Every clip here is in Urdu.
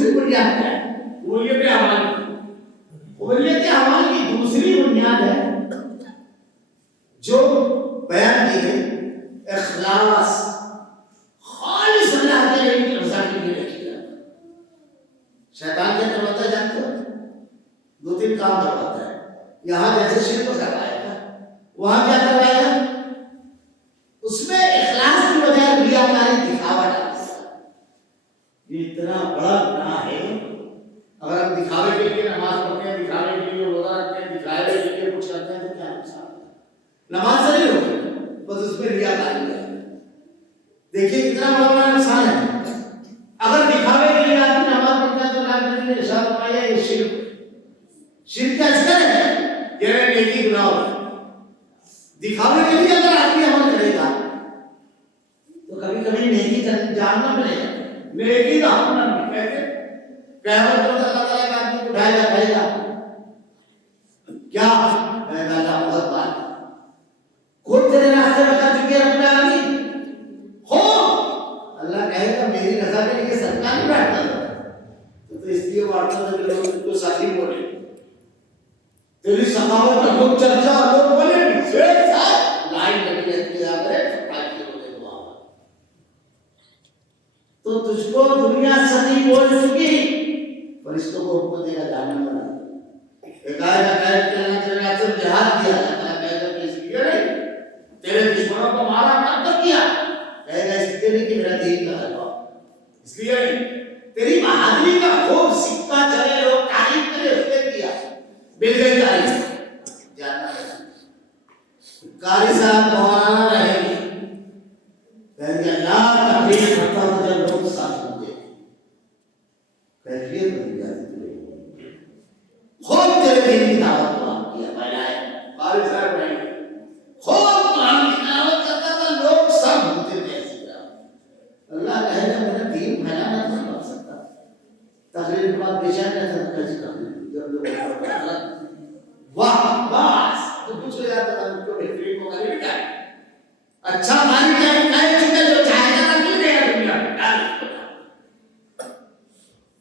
دوسری بنیاد کیا ہے؟ قبولیت اعمال کی. قبولیت اعمال کی دوسری بنیاد ہے جو بیان کی گئی اخلاص، خالص اللہ کے لیے رضا کے لیے رکھی جاتا ہے. شیطان کیا کرواتا ہے جانتے ہو؟ دو تین کام کرواتا ہے. یہاں جیسے شرک کو کروائے گا، وہاں کیا کروائے گا؟ اس میں اخلاص کی بجائے ریاکاری دکھاوا ڈالتا ہے. یہ اتنا بڑا گناہ ہے. اگر ہم دکھاوے کے لیے نماز پڑھتے ہیں، دکھاوے کے لیے روزہ رکھتے ہیں، دکھاوے کے لیے کچھ کرتے ہیں تو کیا نقصان ہے؟ نماز سے نہیں ہوتی، بس اس میں ریاکاری ہے. دیکھیے کتنا بڑا نقصان ہے. اگر دکھاوے کے لیے آدمی نماز پڑھتا ہے تو اللہ نے ارشاد فرمایا یہ شرک کا اثر ہے، یہ نیکی گناہ ہے. دکھاوے کے لیے اگر آدمی عمل کرے گا تو کبھی کبھی نیکی جاننا پڑے گا. نیکی کا ہم نہ کہتے قیامت کو اللہ تعالیٰ کا آدمی اٹھائے گا کہے گا کیا میں اللہ بہت بات کوئی تیرے راستے میں کر چکے رب العالمین ہو. اللہ کہے گا میری رضا کے لیے صدقہ نہیں بیٹھتا تھا تو اس لیے بانٹتا تھا کہ لوگ تم کو ساتھی بولے، تیری سخاوت کا خوب چرچا لوگ بولے شیر صاحب لائن لگی رہتی ہے تو تجھ کو دنیا سچی بول چکی، فرشتوں کو حکم دے گا جہنم میں. ایک آیت کہ اللہ تعالیٰ نے جہاد کیا، اللہ تعالیٰ کہے گا کہ اس لیے نہیں تیرے دشمنوں کو مارا مت کیا، کہے گا اس لیے نہیں کہ میرا دین کا غلبہ، اس لیے نہیں تیری بہادری کا خوب سکہ چلے لوگ تعریف کرے اس نے کیا، مل گئی تعریف. جاننا ہے قاری صاحب مولانا رہے گی کہیں گے اللہ تقریر کرتا ہوں جب لوگ ساتھ ہوتے کیفیت بن جاتی تھی. خود تیرے دین کی دعوت کو آپ کیا پہلائے قاری صاحب رہیں گے خود قرآن کی دعوت کرتا تھا لوگ سب ہوتے تھے ایسی طرح. اللہ کہے گا میرا دین پھیلانا تو نہیں کر سکتا. تقریر کے بعد بے چین رہتا تھا کیسی تقریر جب لوگ واہ بس تو کچھ ہو جاتا تھا ان کو بہترین کو کرے کیا اچھا مانی کیا کہے چکے جو چاہے گا مل گیا دنیا میں.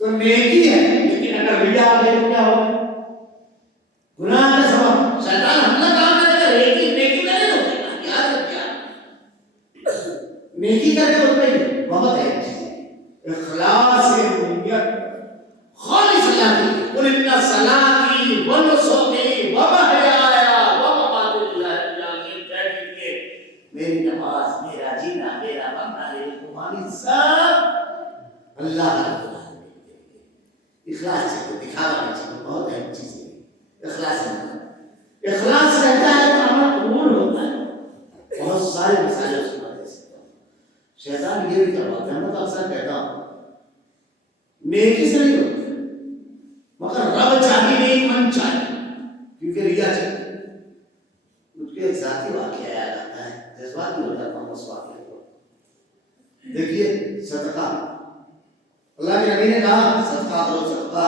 تو نیکی ہے لیکن اگر ریا آ گئی تو کیا ہوگا؟ گناہ کا سبب. شیطان حملہ کام کرے گا نیکی کرے روکے گا. یاد رکھیے نیکی کرے روکے گا بہت ہے چیزیں. اخلاص نیت خالص اللہ کی. قل ان صلاتی و نسکی و محیایا و مماتی للہ میری نماز، میرا جینا، میرا مرنا، میری قربانی سب اللہ رب العالمین کے لیے. اخلاص چاہیے، دکھاوا نہیں چاہیے. بہت اہم چیز ہے اخلاص. اخلاص رہتا ہے تو عمل قبول ہوتا ہے. بہت سارے مثالیں اس کو دے سکتا ہوں. شیطان یہ بھی کرواتا ہے. میں تو اکثر کہتا ہوں نیکی سے نہیں ہوتی مگر رب چاہیے نہیں من چاہیے کیونکہ ریا چاہیے. مجھ کے ایک ذاتی واقعہ یاد آتا ہے، جذبات میں ہو جاتا ہوں اس واقعے کو. دیکھیے صدقہ اللہ کے نبی نے کہا صدقہ کرو. صدقہ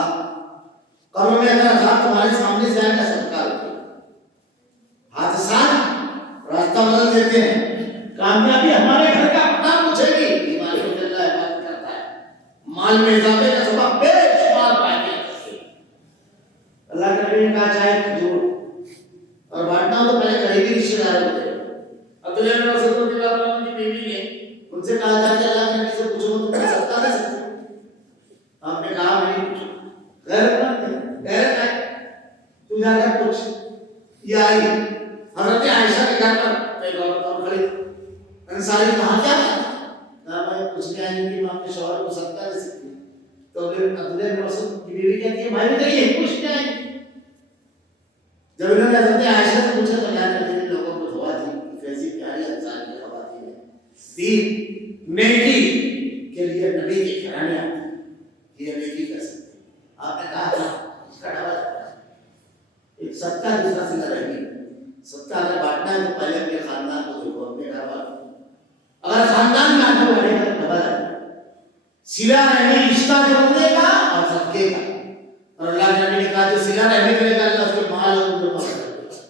قبر میں اگر عذاب تمہارے سامنے سے آئے گا صدقہ رکھو. حادثات راستہ بدل دیتے ہیں. کامیابی ہمارے گھر کا پتہ پوچھے گی. بیماری کو اللہ حفاظت کرتا ہے. مال میں اضافے کا سبب بے شمار پائے. اللہ کے نبی نے کہا چاہے کھجور اور بانٹنا ہو تو پہلے قریبی رشتے داروں کو دے. عبداللہ بن مسعود رضی اللہ عنہ کی بیوی نے ان سے کہا تھا کہ اللہ کے نبی سے پوچھو تو تم صدقہ دے سکتے ہو. آپ نے کہا میں نہیں پوچھا. غیرت ہے تو جا کر پوچھ. یہ آئی حضرت عائشہ کے گھر پر ایک عورت اور کھڑی. انصاری کہا کیا کہا میں پوچھنے آئی ہوں کہ میں اپنے شوہر کو صدقہ دے سکتی ہوں. تو عبداللہ بن مسعود کی بیوی کہتی ہے بھائی بتائیے پوچھنے آئی. جب انہوں نے حضرت عائشہ سے پوچھا تو اللہ نے لوگوں کو دعا دی. کیسی پیاری انسان کی خواتین ہے. دین نیکی کے لیے نبی کے گھرانے آتے ہیں. یہ نیکی کر سکتے ہیں. آپ نے کہا تھا اس کا ڈبل ایک صدقہ دوسرا سلا رہے گی. صدقہ اگر بانٹنا ہے تو پہلے اپنے خاندان کو دیکھو، اپنے گھر والوں کو. اگر خاندان میں آپ کو بڑھے گا تو ڈبل ہے. سلا رحمی رشتہ جوڑنے کا اور صدقے کا. اور اللہ کے نبی نے کہا جو سلا رحمی کرے گا اللہ اس کو مال اور جو پاس کرے گا.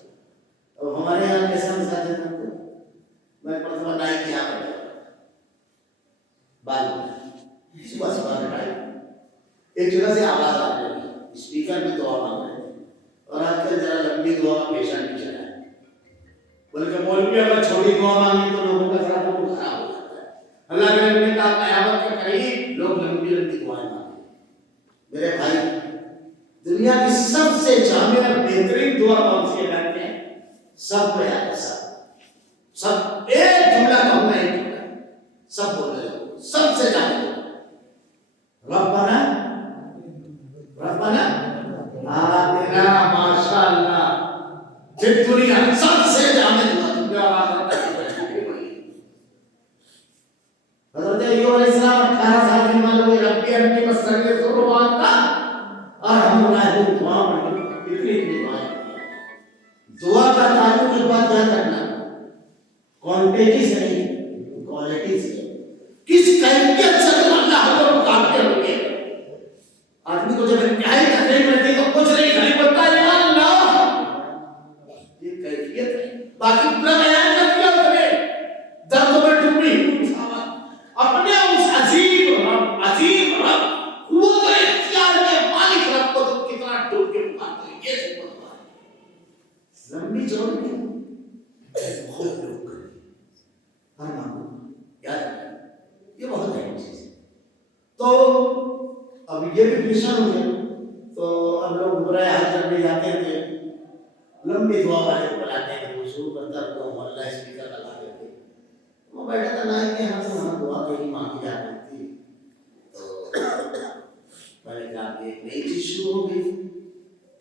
اور ہمارے یہاں کیسے ہم ساتھ ہیں میں پرتبہ نائی کی یہاں پر بال صبح صبح کٹائی ایک جگہ سے آواز آنے لگی، اسپیکر میں دعا مانگ رہے تھے، اور آج کل ذرا لمبی دعا کا پیشہ نہیں چلا ہے، بلکہ مولوی اگر چھوٹی دعا مانگی تو لوگوں کا ذرا تو خراب ہو جاتا ہے۔ اللہ کے نبی نے کہا قیامت کے قریب لوگ لمبی لمبی دعائیں مانگیں۔ میرے بھائی، دنیا کی سب سے جامع اور بہترین دعا کون سی ہے جانتے ہیں؟ سب کو یاد ہے، سب ایک جملہ کہوں میں، ایک جملہ سب بول رہے ہو، سب سے جامع ربنا آتنا ماشاء اللہ پھر دنیا سب سے جامع دعا دنیا اور آخرت کی وہی۔ حضرت ایوب علیہ السلام 18 سال کی عمر میں ربی انی مسنی الضر وانت ارحم الراحمین دعا پڑھی، اتنی دعائیں۔ دعا کا تعلق ایک بات یاد رکھنا، کوانٹٹی سے نہیں، کوالٹی سے۔ کس کیفیت سے تم اللہ کو پکارتے ہو گے؟ آدمی کو جب انتہائی تکلیف رہتی ہے تو کچھ نہیں خالی بولتا ہے یا اللہ، یہ کیفیت ہے۔ باقی پورا بیان کر دیا اس نے، دردوں میں ڈوبی اپنے اس عظیم رب قوت اختیار کے مالک رب کو تم کتنا ڈوب کے پکارتے ہو، یہ سب بتوا ہے۔ لمبی چوڑی خود ڈوب کر ہر معمول یاد رکھیں، یہ بہت اہم چیز ہے۔ تو اب یہ بھی فیشن ہو گیا، تو اب لوگ برائے حل کرنے جاتے تھے، لمبی دعا والے کو بلاتے ہیں، وہ شروع کرتا تو محلہ اسپیکر لگا دیتے، وہ بیٹھا تھا نہ کہ ہاں تو وہاں دعا کہیں مانگی جا رہی تھی۔ تو میں نے کہا کہ ایک نئی چیز شروع ہو گئی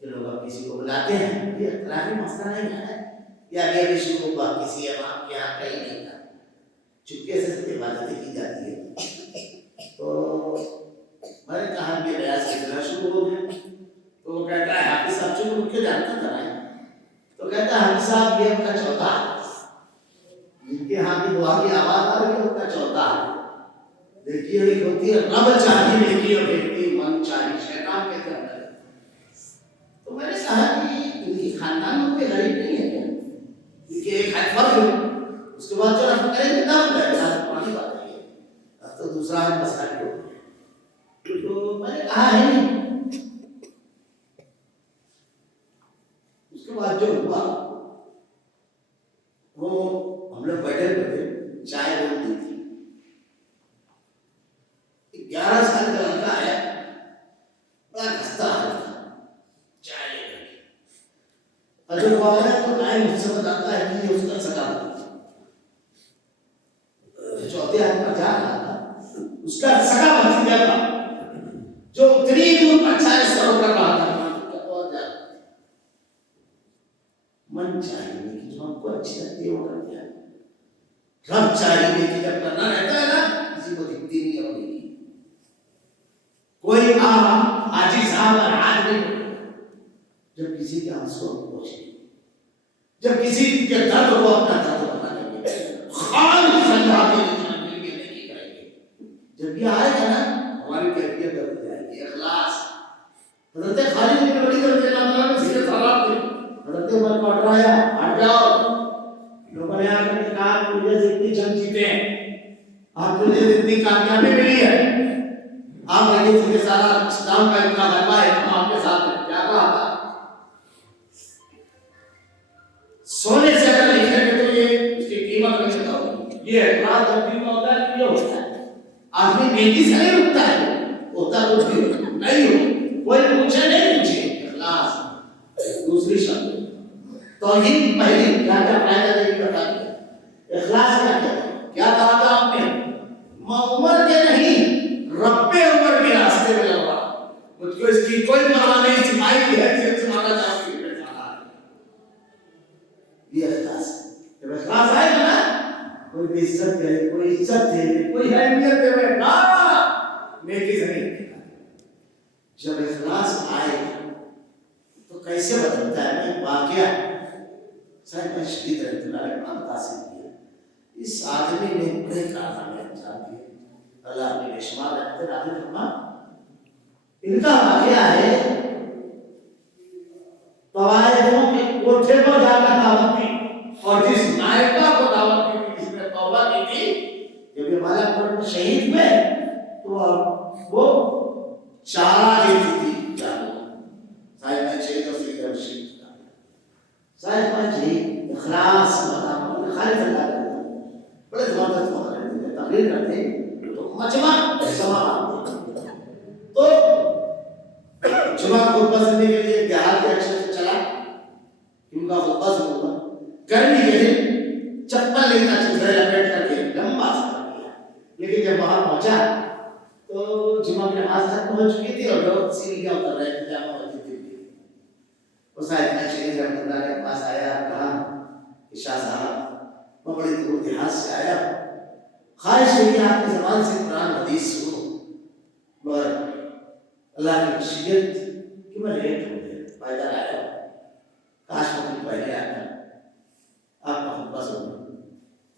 کہ لوگ اب کسی کو بلاتے ہیں، یہ اختلافی مسئلہ نہیں ہے، یا یہ بھی شروع ہوا کسی امام کے یہاں کہیں نہیں تھا، چپکے سے سب عبادتیں کی جاتی ہے۔ تو میں نے کہا کہ نیا سلسلہ شروع ہو گیا، تو وہ کہتا ہے حافظ صاحب چون ان کے جانتا تھا نا، تو کہتا ہے حافظ صاحب یہ ان کا چوتھا ہے، جن کے ہاں کی دعا کی آواز آ رہی ہے ان کا چوتھا ہے۔ دیکھیے ایک ہوتی ہے رب چاہیے نیکی اور دیکھتی من چاہیے شیطان کے اندر۔ تو میں نے کہا کہ ان کی خاندان میں کوئی غریب نہیں ہے کیا؟ کیونکہ ایک حد فرق ہے، اس کے بعد جو رفع کریں گے تب ہے، پرانی بات ہے، اب تو دوسرا ہے مسئلہ بھی ہو گیا۔ تو میں نے کہا ہے نہیں، اس کے بعد جو ہوا وہ ہم لوگ بیٹھے بیٹھے چائے بول دی تھی، 11 سال کا لڑکا ہے، بڑا گھستا ہے چائے لے کر کے، اور جب وہ آیا تو نائب مجھ سے بتاتا ہے کہ یہ اس کا سگا تھا، چوتھے آدمی پر جا رہا تھا، اس کا سگا بھتیجا تھا جو اتنی دور پر چائے سرو کر رہا تھا۔ من چاہیے کہ جو ہم کو اچھی لگتی ہے وہ کر دیا، رب چاہیے کہ جب کرنا رہتا ہے نا کسی کو دکھتی نہیں ہے، کوئی کام حاجی صاحب اور حاج نہیں، جب کسی کے آنسو ہم پہنچے، جب کسی کے درد کو اپنا درد بنا لیں گے، خالص اللہ کے لیے نہیں کریں گے، جب یہ آئے گا نا ہماری کیفیت بدل جائے گی۔ اخلاص، حضرت خالد بن ولید رضی اللہ عنہ نے سیرت حالات تھے، حضرت عمر کو ہٹوایا، ہٹ جاؤ، لوگوں نے آ کر کے کہا تجھے جتنی جنگ جیتے ہیں، آپ تجھے جتنی کامیابی ملی ہے، آپ رئیس کے سارا اسلام کا اتنا غلبہ ہے، ہم آپ کے ساتھ ہیں، کیا کہا تھا؟ سونے سے اگر لکھیں گے تو یہ اس کی قیمت نہیں بتا ہوگی۔ یہ اعتراض جب بھی ہوتا ہے تو یہ ہوتا ہے، آدمی نیکی سے نہیں رکتا ہے، ہوتا تو بھی نہیں ہو، کوئی پوچھے نہیں پوچھے۔ اخلاص دوسری شرط، توحید پہلی، کیا کیا فائدہ دے گی بتا دیا۔ اخلاص کیا کیا کیا کہا تھا آپ نے؟ میں عمر کے نہیں رب عمر کے راستے میں لڑ رہا، مجھ کو اس کی کوئی پرواہ نہیں، سپاہی کی حیثیت سے مارا جاؤ گی، یہ اخلاص ہے۔ جب اخلاص آئے گا نا، کوئی بھی عزت کرے، کوئی عزت دے، کوئی اہمیت دے، نا نیکی سے نہیں۔ جب اخلاص آئے تو کیسے بدلتا ہے؟ میں واقعہ صاحب میں شدید رحمۃ اللہ علیہ بڑا متاثر کیا، اس آدمی نے بڑے کارنامے انجام دیے، اللہ اپنے بے شمار رحمت نازل فرما۔ ان کا واقعہ ہے طوائفوں کے کوٹھے پر جا کر دعوت دی، اور جس نائبہ کو دعوت دی تھی، جس نے توبہ کی تھی، جب یہ بالا کوٹ میں شہید ہوئے تو وہ چارہ کرتے تو مجمع جمع آتے. تو جمعہ خطبہ سننے کے لیے دیہات کے اکثر سے چلا ان کا خطبہ سنوں گا. گرمی کے دن چپل لینا چلتا لپیٹ کر کے لمبا سفر کیا. لیکن جب وہاں پہنچا تو جمعہ کی نماز ختم ہو چکی تھی اور لوگ سیڑھیاں اتر رہے تھے جامع مسجد کے لیے. اس آیت شریف رحمۃ اللہ کے پاس آیا, کہا کہ شاہ صاحب میں بڑی دور دیہات سے آیا, خواہش ہے کہ آپ کی زبان سے قرآن حدیث سنوں, مگر اللہ کی مشیت کہ میں لیٹ ہو گیا, پیدل آیا, کاش میں کچھ پہلے آتا آپ کا خطبہ سنوں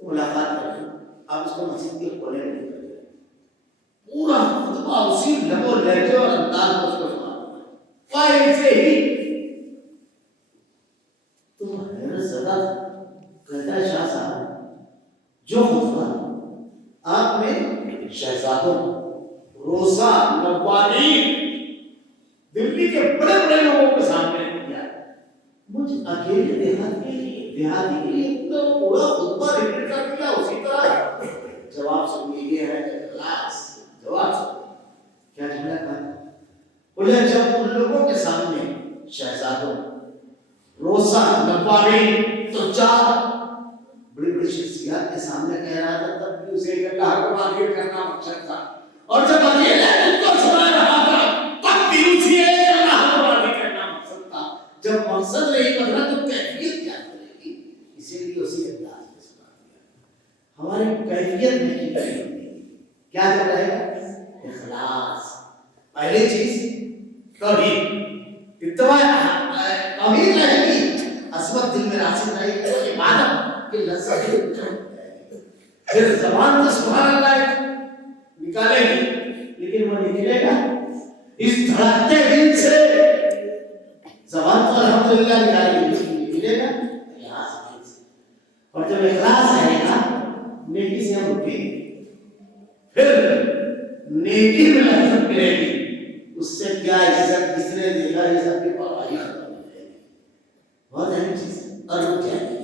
تو ملاقات کر لوں. آپ اس کو مسجد کے کونے میں لے کر گئے, پورا خطبہ اسی لب و لہجے اور انداز میں اس کو سنا پائے سے ہی تو حیرت زدہ کہتا ہے شاہ صاحب جو خطبہ آپ نے شہزادوں, روزہ, نوابین, دلی کے بڑے بڑے لوگوں کے سامنے کیا, مجھ اکیلے دیہاتی کے لیے اتنا پورا خطبہ ریپیٹ کر دیا اسی طرح. جواب سنیے, یہ ہے اخلاص. جواب سنیے کیا جملہ کہا, بولے جب ان لوگوں کے سامنے شہزادوں, روزہ, نوابین, تجار, بڑی بڑی شخصیات کے سامنے کہہ رہا تھا تب بھی اسے اللہ کو راضی کرنا مقصد تھا, اور جب اکیلے خود کو سنا رہا تھا تب بھی اسے اللہ کو راضی کرنا مقصد تھا. جب مقصد نہیں بدلا تو کیفیت کیا بنے گی, اسی لیے اسی انداز میں سنا دیا. ہماری کیفیت نہیں کیا جب رہے گا, اخلاص. پہلی چیز توحید, اتباع توحید رہے گی, عظمت دل میں راسخ رہے گی, تو عبادت کی لذت پھر زبان تو سبحان اللہ نکالے گی, لیکن وہ نکلے گا اس دھڑکتے دل سے. زبان تو الحمدللہ نکالے گی, نکلے گا اخلاص سے. اور جب اخلاص رہے گا نیکی سے ہم اٹھیں گے, پھر نیکی میں لذت ملے گی, اس سے کیا عزت کس نے دیکھا, یہ سب کی پرواہی ختم ہو جائے گی. بہت اہم چیز ہے. اور رک جائے گی